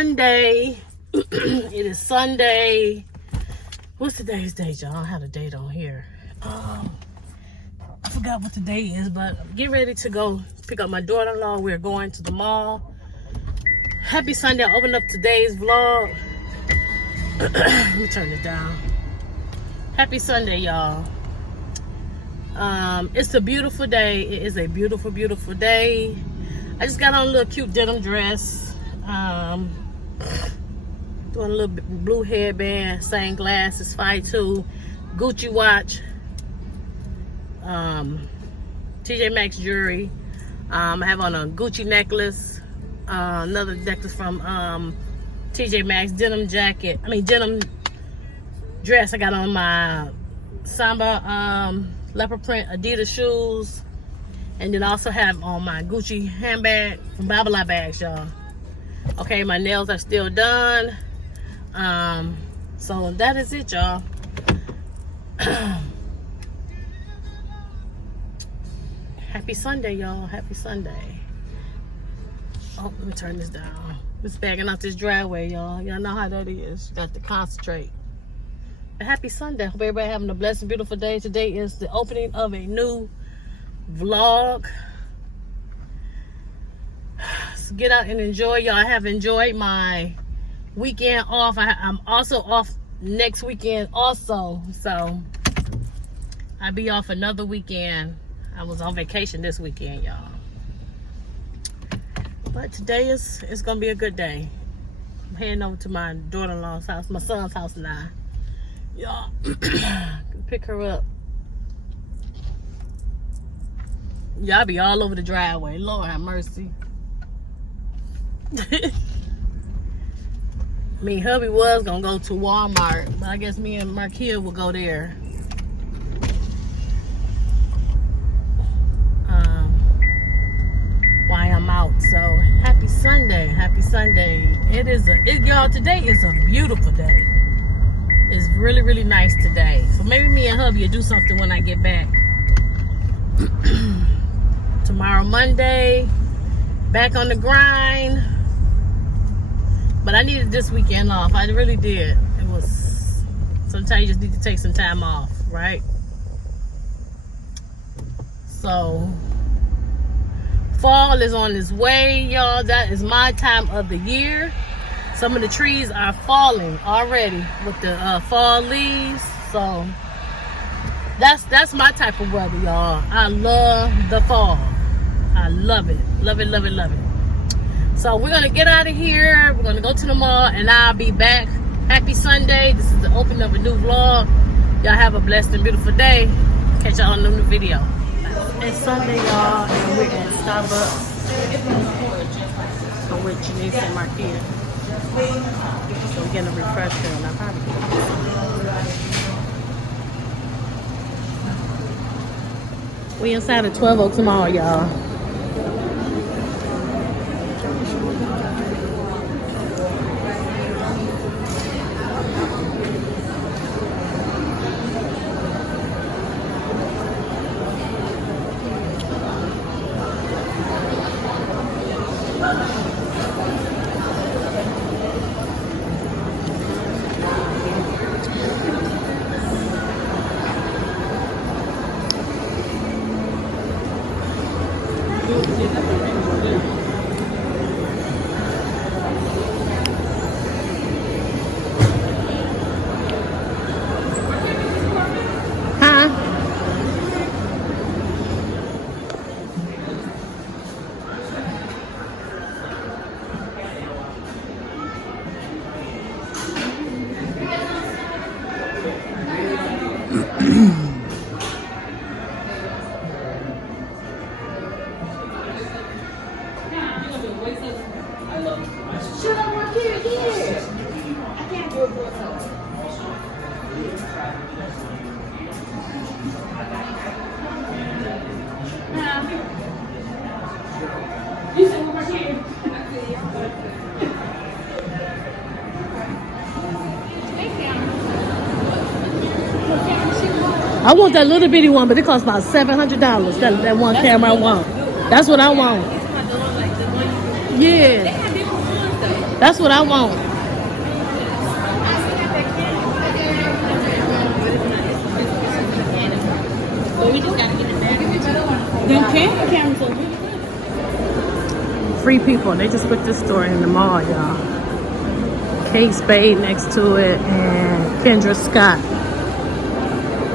Sunday. It is Sunday. What's today's date, y'all? I don't have a date on here. I forgot what the date is, but get ready to go pick up my daughter-in-law. We're going to the mall. Happy Sunday. I opened up today's vlog. Let me turn it down. Happy Sunday, y'all. It's a beautiful day. It is a beautiful, beautiful day. I just got on a little cute denim dress. Doing a little blue headband, same glasses, 5'2", Gucci watch, Tjmaxx jewelry. I have on a Gucci necklace, another necklace from Tjmaxx, denim jacket. Denim dress. I got on my Samba leopard print Adidas shoes, and then also have on my Gucci handbag from Babylon bags, y'all. Okay, my nails are still done. So that is it, y'all. Happy Sunday, y'all. Happy Sunday. Oh, let me turn this down. Just bagging out this driveway, y'all. Y'all know how that is. Got to concentrate. But happy Sunday. Hope everybody having a blessed, beautiful day. Today is the opening of a new vlog. So get out and enjoy, y'all. I have enjoyed my weekend off. I'm also off next weekend also, so I'll be off another weekend. I was on vacation this weekend, y'all, but today it's gonna be a good day. I'm heading over to my daughter-in-law's house, my son's house now, y'all. Pick her up. Y'all be all over the driveway. Lord have mercy. Hubby was gonna go to Walmart, but I guess me and Markia will go there. While I'm out. So happy Sunday, happy Sunday. Y'all, today is a beautiful day. It's really, really nice today. So maybe me and hubby will do something when I get back. Tomorrow, Monday, back on the grind. But I needed this weekend off. I really did. Sometimes you just need to take some time off, right? So, fall is on its way, y'all. That is my time of the year. Some of the trees are falling already with the fall leaves. So, that's my type of weather, y'all. I love the fall. I love it. Love it, love it, love it. So we're going to get out of here. We're going to go to the mall, and I'll be back. Happy Sunday. This is the opening of a new vlog. Y'all have a blessed and beautiful day. Catch y'all on the new video. It's Sunday, y'all, and we're at Starbucks. I'm with Janice and Markia. So we're getting a refresher, and I probably get we inside of 12 Oaks Mall, y'all. I want that little bitty one, but it costs about $700. That one camera I want. That's what I want. Yeah. That's what I want. But we just gotta get the battery. Them cameras are really good. Free people. They just put this store in the mall, y'all. Kate Spade next to it and Kendra Scott.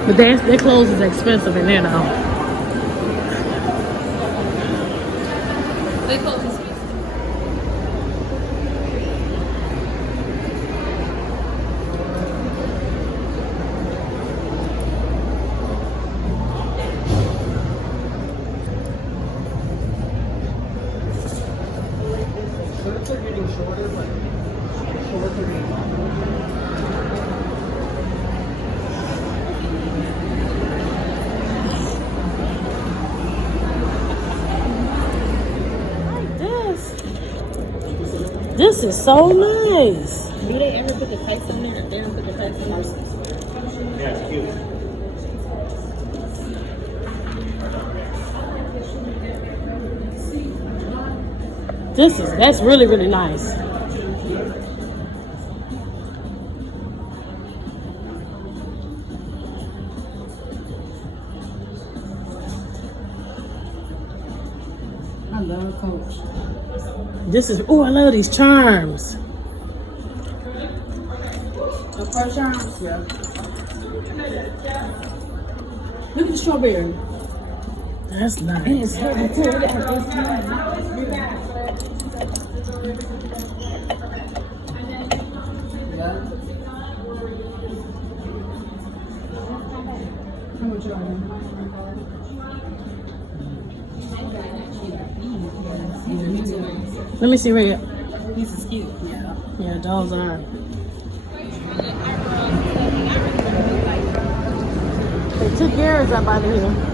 But their clothes is expensive in there though. They close this week. This is so nice. Do they ever put the price on there? If they don't put the price on there? Yeah, it's cute. That's really, really nice. I love Coach. This is, oh, I love these charms. The first charms? Yeah. Look at the strawberry. That's nice. And it's heavy too. Look at this time. How much are they? Let me see where. This is cute. Yeah. Yeah, those are. They took yours up out of here.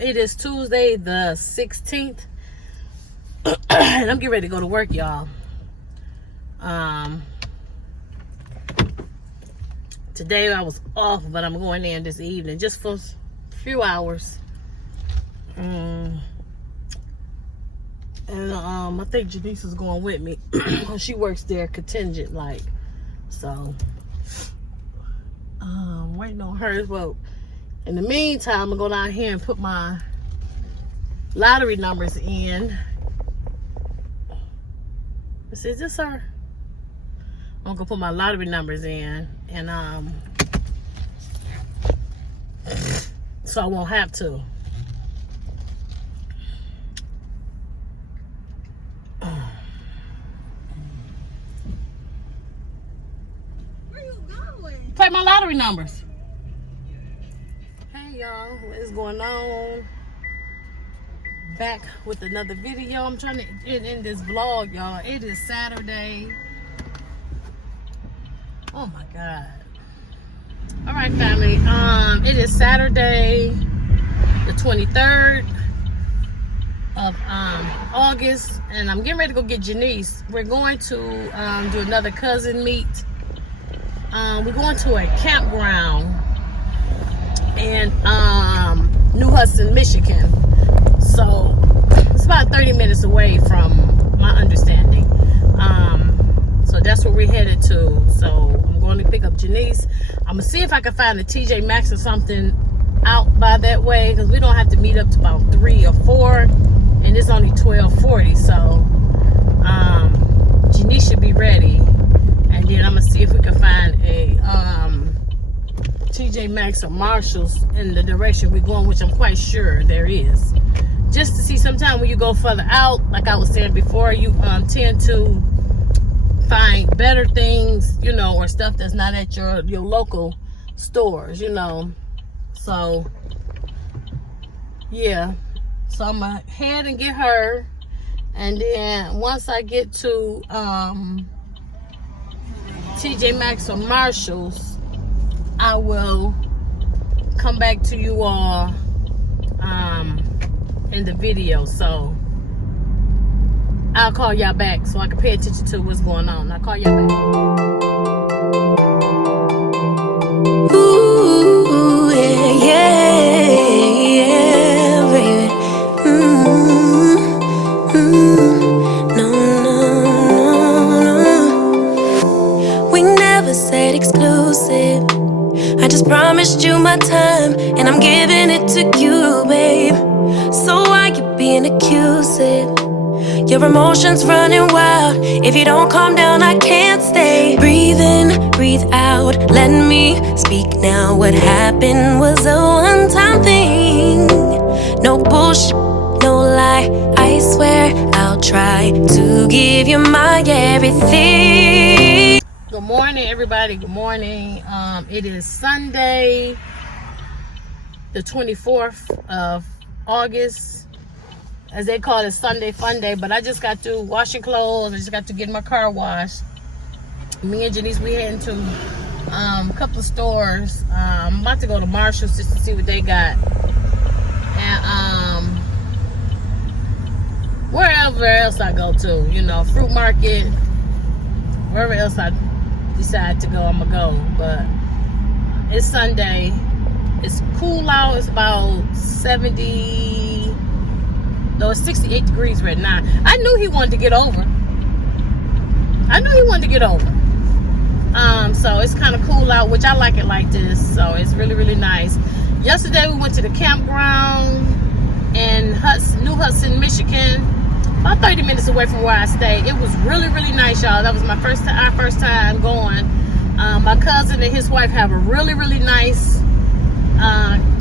It is Tuesday the 16th and I'm getting ready to go to work, y'all. Today I was off, but I'm going in this evening just for a few hours. And I think Janice is going with me. She works there contingent, like, so waiting on her as well. In the meantime, I'm gonna go down here and put my lottery numbers in. Is this her? I'm gonna put my lottery numbers in, and so I won't have to. Where you going? Play my lottery numbers. Hey y'all, what is going on? Back with another video. I'm trying to end this vlog, y'all. It is Saturday. Oh my God. All right, family. It is Saturday, the 23rd of August, and I'm getting ready to go get Janice. We're going to do another cousin meet. We're going to a campground in New Hudson, Michigan. So it's about 30 minutes away from my understanding. So that's where we're headed to. So I'm going to pick up Janice. I'm gonna see if I can find a Tjmaxx or something out by that way, because we don't have to meet up to about 3 or 4, and it's only 12:40. So Janice should be ready, and then I'm gonna see if we can find a Tjmaxx or Marshalls in the direction we're going, which I'm quite sure there is. Just to see, sometime when you go further out, like I was saying before, you tend to find better things, you know, or stuff that's not at your local stores, you know. So yeah, so I'm gonna head and get her, and then once I get to Tjmaxx or Marshalls, I will come back to you all in the video. So I'll call y'all back so I can pay attention to what's going on. I'll call y'all back. Ooh, yeah, baby. No, no. We never said exclusive. I just promised you my time, and I'm giving it to you, babe. So why you being accusive? Your emotions running wild. If you don't calm down, I can't stay. Breathe in, breathe out. Let me speak now. What happened was a one-time thing. No bullshit, no lie. I swear I'll try to give you my everything. Good morning, everybody. Good morning. It is Sunday, the 24th of August. As they call it, Sunday Fun Day. But I just got to washing clothes. I just got to get my car washed. Me and Janice, we heading to a couple of stores. I'm about to go to Marshalls just to see what they got, and wherever else I go to, you know, fruit market, wherever else I decide to go, I'm gonna go. But it's Sunday. It's cool out. It's about 70. No, it's 68 degrees right now. I knew he wanted to get over. So it's kind of cool out, which I like it like this. So it's really, really nice. Yesterday we went to the campground in New Hudson, Michigan, about 30 minutes away from where I stay. It was really, really nice, y'all. That was our first time going. My cousin and his wife have a really, really nice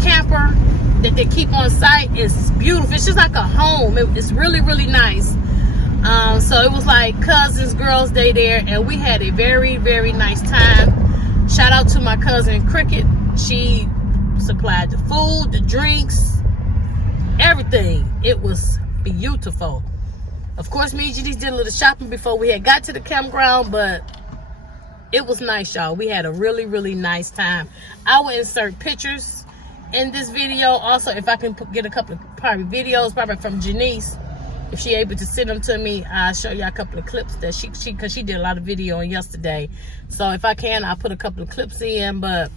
camper that they keep on site. It's beautiful. It's just like a home. It's really, really nice. So it was like cousins, girls' day there, and we had a very, very nice time. Shout out to my cousin Cricket. She supplied the food, the drinks, everything. It was beautiful. Of course, me and Janice did a little shopping before we had got to the campground, but it was nice, y'all. We had a really, really nice time. I will insert pictures in this video. Also, if I can get a couple of probably videos, probably from Janice, if she able to send them to me, I'll show you a couple of clips that she because she did a lot of video on yesterday. So if I can, I'll put a couple of clips in. But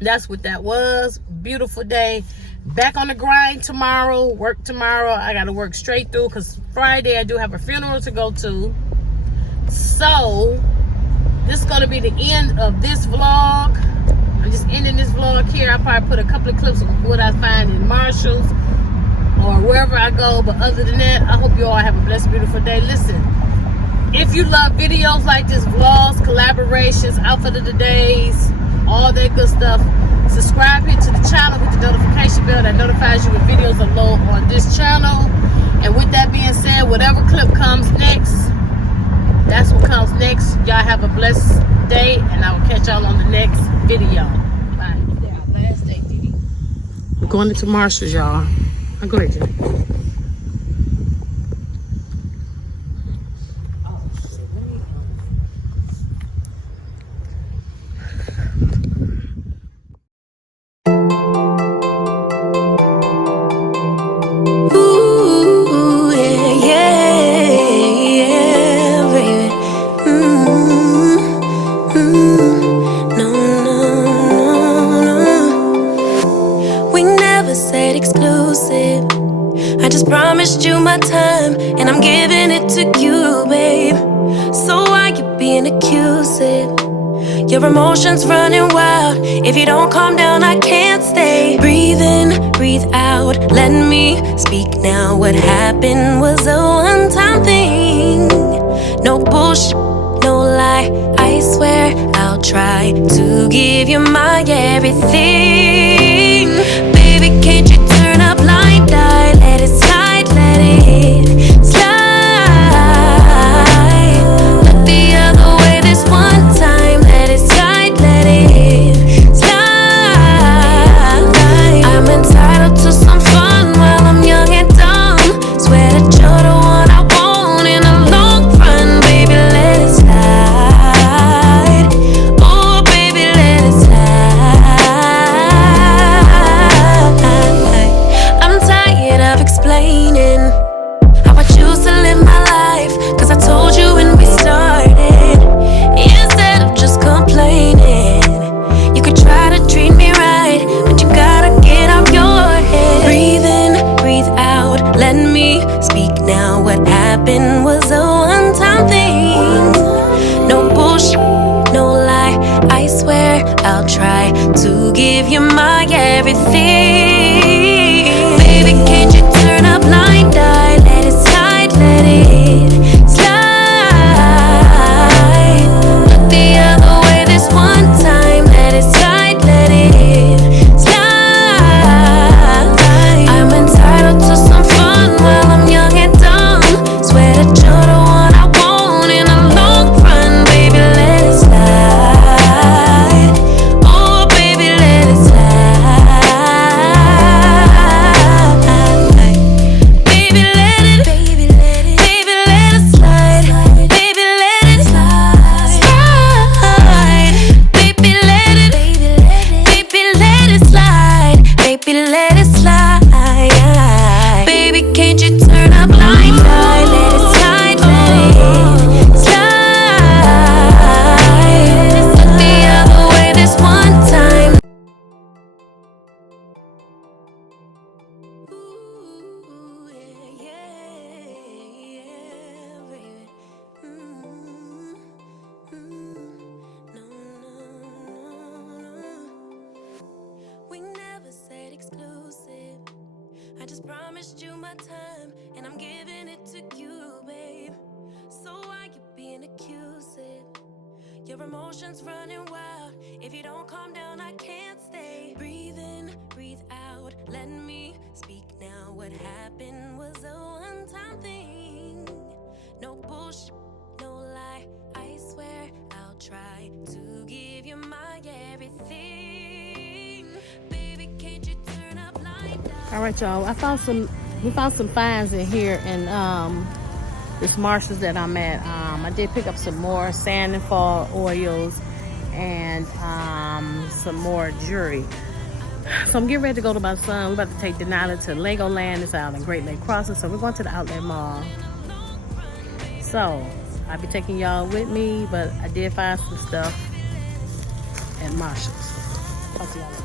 that's what that was. Beautiful day. Back on the grind tomorrow. Work tomorrow. I got to work straight through because Friday I do have a funeral to go to. So this is going to be the end of this vlog. I'm just ending this vlog here. I'll probably put a couple of clips of what I find in Marshalls or wherever I go. But other than that, I hope you all have a blessed, beautiful day. Listen, if you love videos like this, vlogs, collaborations, outfit of the days, all that good stuff, Subscribe here to the channel with the notification bell that notifies you when videos are low on this channel. And with that being said, whatever clip comes next, that's what comes next. Y'all have a blessed day, and I will catch y'all on the next video. Bye. Last day, Diddy. We're going into Marshall's, y'all. I'll go ahead, Jenny. Ooh, yeah, yeah, baby. No, no, no, no. We never said exclusive. I just promised you my time, and I'm giving it to you, babe. So why you being accusing? Your emotions running wild. If you don't calm down, I can't stay. Breathe in, breathe out. Let me speak now. What happened was a one-time thing. No bullshit, no lie. I swear I'll try to give you my everything. Baby, can't you turn a blind eye? Let it slide, let it slide. Look the other way this one time. Let it slide, let it slide. I'm entitled to some fun while I'm young and dumb. Swear that you're the one I want in the long run. Baby, let it slide. Oh, baby, let it slide. I'm tired of explaining how I choose to live my life, 'cause I told you when we started. Instead of just complaining, you could try to treat me right, but you gotta get out your head. Breathe in, breathe out. Let me speak now. What happened was a one-time thing. No bullshit, no lie. I swear I'll try to give you my everything. Baby, can't you turn a blind eye? Let it slide, let it slide. Look the other way this one time. Let it slide, let it slide. I'm entitled to some fun while I'm young and dumb. Swear that you're the one I want in the long run. Baby, let it slide. Oh, baby, let it slide. Baby, let it, baby, let it, baby, let it slide. Baby, let it slide. Baby, let it, baby, let it slide. Baby, let it slide. Baby, can't you turn a blind eye? Let it slide, let it slide. Look the other way this one time. Ooh, yeah, baby. No, no. We never said exclusive. I just promised you my time, and I'm giving it to you, babe. So why you being accusing? Your emotions running wild. If you don't calm down, I can't stay. Breathe in, breathe out. Let me speak now. What happened was a one-time thing. No bullshit, no lie. I swear I'll try to give you my everything. Baby, can't you turn a blind eye? All right, y'all. We found some finds in here in this Marshall's that I'm at. I did pick up some more sand and fall oils and some more jewelry. So I'm getting ready to go to my son. We're about to take Denali to Legoland. It's out in Great Lake Crossing. So we're going to the outlet mall. So I'll be taking y'all with me, but I did find some stuff at Marshall's. Talk to y'all later.